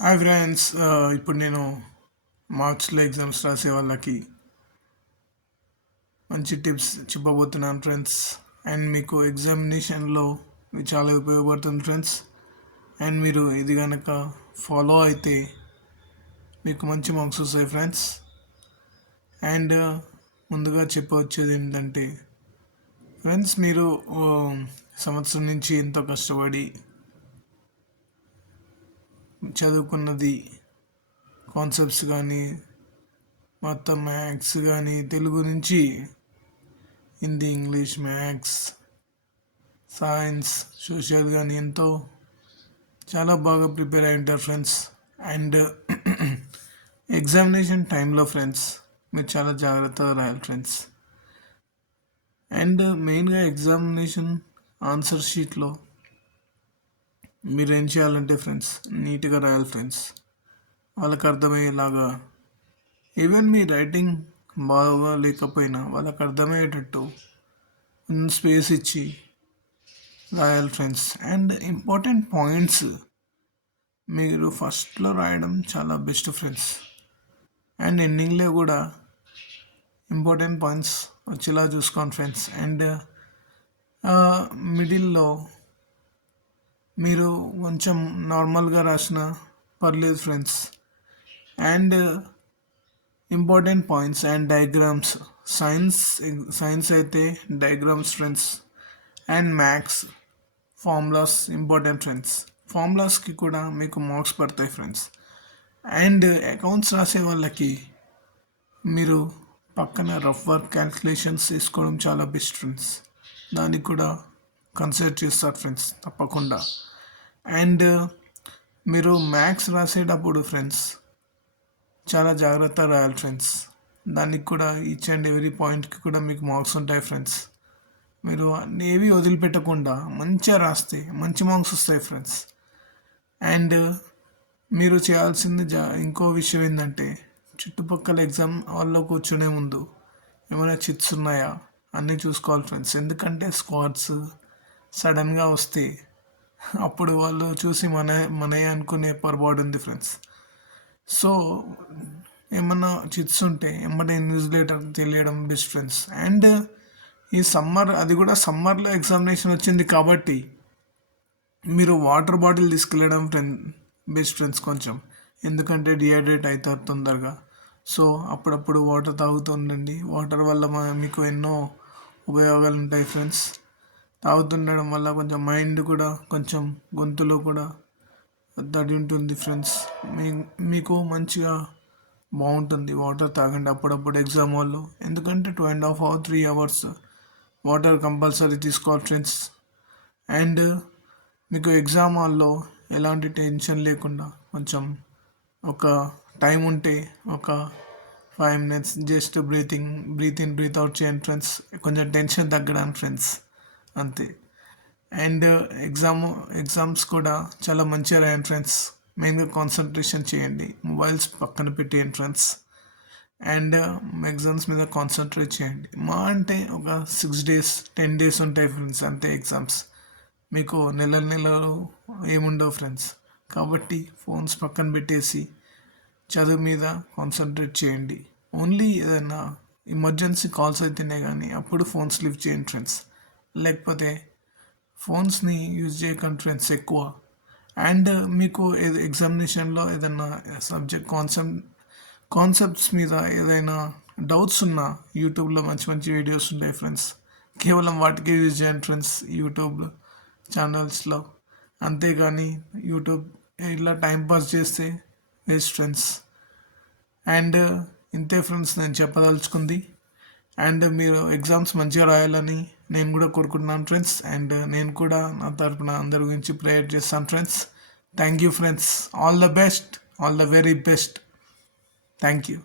Hi friends, ఇప్పుడు నేను మార్క్స్లో exams రాసే వాళ్ళకి మంచి టిప్స్ చెప్పబోతున్నాను ఫ్రెండ్స్. అండ్ మీకు ఎగ్జామినేషన్లో ఇది చాలా ఉపయోగపడుతుంది ఫ్రెండ్స్. అండ్ మీరు ఇది కనుక ఫాలో అయితే మీకు మంచి మార్క్స్ వస్తాయి ఫ్రెండ్స్. అండ్ ముందుగా చెప్పవచ్చేది ఏంటంటే ఫ్రెండ్స్, మీరు సంవత్సరం నుంచి ఎంతో కష్టపడి చదువుకున్నది కాన్సెప్ట్స్ కానీ మొత్తం మ్యాథ్స్ కానీ తెలుగు నుంచి Hindi, English, maths, science, social కానీ ఎంతో చాలా బాగా ప్రిపేర్ అయి ఉంటారు ఫ్రెండ్స్. అండ్ ఎగ్జామినేషన్ టైంలో ఫ్రెండ్స్ మీరు చాలా జాగ్రత్తగా రాయాలి ఫ్రెండ్స్. అండ్ మెయిన్గా ఎగ్జామినేషన్ ఆన్సర్ షీట్లో మీరు ఏం చేయాలంటే ఫ్రెండ్స్, నీట్గా రాయాలి ఫ్రెండ్స్, వాళ్ళకి అర్థమయ్యేలాగా. ఈవెన్ మీ రైటింగ్ బాగా లేకపోయినా వాళ్ళకి అర్థమయ్యేటట్టు స్పేస్ ఇచ్చి రాయాలి ఫ్రెండ్స్. అండ్ ఇంపార్టెంట్ పాయింట్స్ మీరు ఫస్ట్లో రాయడం చాలా బెస్ట్ ఫ్రెండ్స్. అండ్ ఎండింగ్లో కూడా ఇంపార్టెంట్ పాయింట్స్ వచ్చేలా చూసుకోండి ఫ్రెండ్స్. అండ్ మిడిల్లో మీరు కొంచెం నార్మల్గా రాసిన పర్లేదు friends. And important points and diagrams, science అయితే diagrams friends. And maths formulas important friends. ఫార్ములాస్కి కూడా మీకు మార్క్స్ పడతాయి ఫ్రెండ్స్. అండ్ అకౌంట్స్ రాసే వాళ్ళకి మీరు పక్కన రఫ్ వర్క్ క్యాల్కులేషన్స్ తీసుకోవడం చాలా బెస్ట్ ఫ్రెండ్స్. దానికి కూడా కన్సిడర్ చేస్తారు ఫ్రెండ్స్ తప్పకుండా. అండ్ మీరు మ్యాథ్స్ రాసేటప్పుడు ఫ్రెండ్స్ చాలా జాగ్రత్తగా రాయాలి ఫ్రెండ్స్. దానికి కూడా ఈచ్ అండ్ ఎవ్రీ పాయింట్కి కూడా మీకు మార్క్స్ ఉంటాయి ఫ్రెండ్స్. మీరు ఏవి వదిలిపెట్టకుండా మంచిగా రాస్తే మంచి మార్క్స్ వస్తాయి ఫ్రెండ్స్. అండ్ మీరు చేయాల్సింది ఇంకో విషయం ఏంటంటే, చుట్టుపక్కల ఎగ్జామ్ హాల్లో కూర్చునే ముందు ఏమైనా చిట్స్ ఉన్నాయా అన్నీ చూసుకోవాలి ఫ్రెండ్స్. ఎందుకంటే స్క్వాడ్స్ సడన్గా వస్తే అప్పుడు వాళ్ళు చూసి మనయ్య అనుకునే పొరపాటు ఉంది ఫ్రెండ్స్. సో ఏమన్నా చిట్స్ ఉంటే ఎమ్మటే ఇన్విజిలేటర్ తెలియడం బెస్ట్ ఫ్రెండ్స్. అండ్ ఈ సమ్మర్, అది కూడా సమ్మర్లో ఎగ్జామినేషన్ వచ్చింది కాబట్టి మీరు వాటర్ బాటిల్ తీసుకెళ్ళడం బెస్ట్ ఫ్రెండ్స్ కొంచెం. ఎందుకంటే డిహైడ్రేట్ అవుతారు తొందరగా. సో అప్పుడప్పుడు వాటర్ తాగుతుండండి. వాటర్ వల్ల మీకు ఎన్నో ఉపయోగాలు ఉంటాయి ఫ్రెండ్స్. తాగుతుండడం వల్ల కొంచెం మైండ్ కూడా కొంచెం గొంతులో కూడా తడి ఉంటుంది ఫ్రెండ్స్. మీకు మంచిగా బాగుంటుంది. వాటర్ తాగండి అప్పుడప్పుడు ఎగ్జామ్ వాళ్ళు. ఎందుకంటే 2.5 hours 3 hours వాటర్ కంపల్సరీ తీసుకోవాలి ఫ్రెండ్స్. అండ్ మీకు ఎగ్జామ్ హాల్లో ఎలాంటి టెన్షన్ లేకుండా కొంచెం ఒక టైం ఉంటే ఒక 5 minutes just breathe in breathe out చేయండి ఫ్రెండ్స్, కొంచెం టెన్షన్ తగ్గడానికి ఫ్రెండ్స్, అంతే. అండ్ ఎగ్జామ్స్ కూడా చాలా మంచిగా రాయండి ఫ్రెండ్స్. మెయిన్గా కాన్సన్ట్రేషన్ చేయండి, మొబైల్స్ పక్కన పెట్టేయండి ఫ్రెండ్స్. అండ్ ఎగ్జామ్స్ మీద కాన్సన్ట్రేట్ చేయండి. మా అంటే ఒక 6 days 10 days ఉంటాయి ఫ్రెండ్స్, అంతే ఎగ్జామ్స్. మీకు నెలలు ఏముండవు ఫ్రెండ్స్. కాబట్టి ఫోన్స్ పక్కన పెట్టేసి చదువు మీద కాన్సన్ట్రేట్ చేయండి. ఓన్లీ ఏదైనా ఎమర్జెన్సీ కాల్స్ అయితేనే కానీ అప్పుడు ఫోన్స్ లిఫ్ట్ చేయండి ఫ్రెండ్స్. లేకపోతే ఫోన్స్ని యూజ్ చేయకండి ఫ్రెండ్స్ ఎక్కువ. అండ్ మీకు ఎగ్జామినేషన్లో ఏదైనా సబ్జెక్ట్ కాన్సెప్ట్స్ మీద ఏదైనా డౌట్స్ ఉన్నా యూట్యూబ్లో మంచి మంచి వీడియోస్ ఉంటాయి ఫ్రెండ్స్. కేవలం వాటికే యూజ్ చేయండి ఫ్రెండ్స్ యూట్యూబ్ ఛానల్స్లో. అంతేగాని యూట్యూబ్ ఇలా టైంపాస్ చేస్తే వేస్ట్ ఫ్రెండ్స్. అండ్ ఇంతే ఫ్రెండ్స్ నేను చెప్పదలుచుకుంది. అండ్ మీరు ఎగ్జామ్స్ మంచిగా రాయాలని నేను కూడా కోరుకుంటున్నాను ఫ్రెండ్స్. అండ్ నేను కూడా నా తరపున అందరి గురించి ప్రేయర్ చేస్తాను friends. Thank you friends. All the best, all the very best. Thank you.